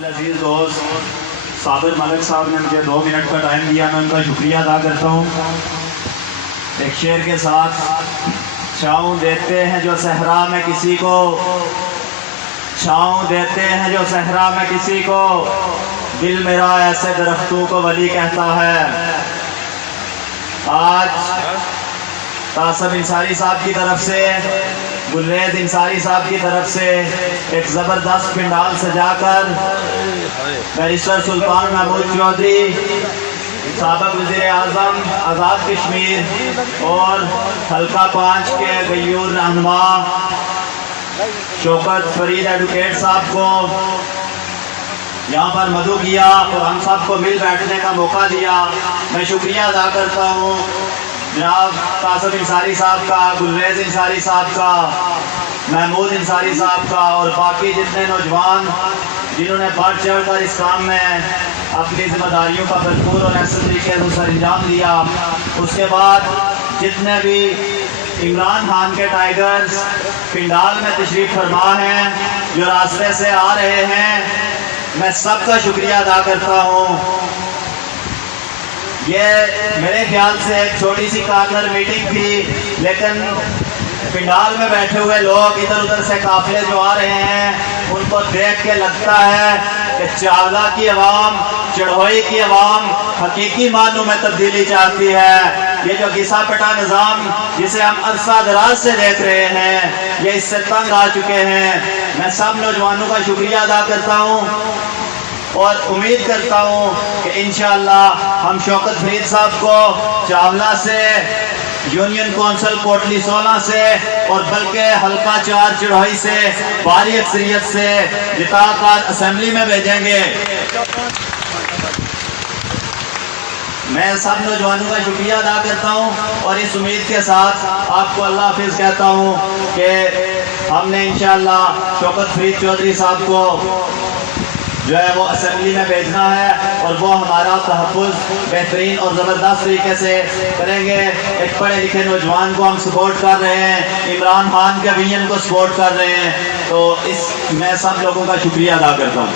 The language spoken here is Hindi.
काबिल अजीज़ दोस्त साबिर मलिक साहब ने मुझे 2 मिनट का टाइम दिया, मैं उनका शुक्रिया अदा करता हूँ। एक शेर के साथ, छाँव देते हैं जो सहरा में किसी को, छाँव देते हैं जो सहरा में किसी को, दिल मेरा ऐसे दरख्तों को वली कहता है। आज कासिम इंसारी साहब की तरफ से, गुलरेज इंसारी साहब की तरफ से एक ज़बरदस्त पंडाल सजाकर बैरिस्टर सुल्तान महमूद चौधरी, साबिक़ वज़ीर आज़म आज़ाद कश्मीर और हल्का 5 के गयूर रहनुमा शौकत फरीद एडवोकेट साहब को यहाँ पर मदू किया और हम सबको मिल बैठने का मौका दिया। मैं शुक्रिया अदा करता हूँ जनाब कासिम इंसारी साहब का, गुलरेज इंसारी साहब का, महमूद इंसारी साहब का और बाकी जितने नौजवान जिन्होंने बढ़ चढ़ कर इस काम में अपनी जिम्मेदारियों का भरपूर और ऐसे तरीके से सर अंजाम दिया। उसके बाद जितने भी इमरान खान के टाइगर्स पिंडाल में तशरीफ़ फरमा हैं, जो रास्ते से आ रहे हैं, मैं सबका शुक्रिया अदा करता हूँ। ये मेरे ख्याल से एक छोटी सी कॉर्नर मीटिंग थी, लेकिन पिंडाल में बैठे हुए लोग इधर उधर से काफिले जो आ रहे हैं, उनको देख के लगता है कि चावला की आवाम, चढ़ोई की आवाम हकीकी मानों में तब्दीली चाहती है। ये जो घिसा पिटा निज़ाम जिसे हम अरसा दराज से देख रहे हैं, ये इससे तंग आ चुके हैं। मैं सब नौजवानों का शुक्रिया अदा करता हूँ और उम्मीद करता हूँ कि इंशाअल्लाह हम शौकत फरीद साहब को चावला से, यूनियन कौंसिल कोटली 16 से और बल्कि हल्का 4 चढ़ाई से भारी अक्सरियत से जिताकर असेंबली में भेजेंगे। मैं सब नौजवानों का शुक्रिया अदा करता हूँ और इस उम्मीद के साथ आपको अल्लाह हाफिज़ कहता हूँ कि हमने इंशाअल्लाह शौकत फरीद चौधरी साहब को जो है वो असेंबली में भेजना है और वो हमारा तहफ़्फ़ुज़ बेहतरीन और ज़बरदस्त तरीके से करेंगे। एक पढ़े लिखे नौजवान को हम सपोर्ट कर रहे हैं, इमरान खान के विजन को सपोर्ट कर रहे हैं, तो इस मैं सब लोगों का शुक्रिया अदा करता हूँ।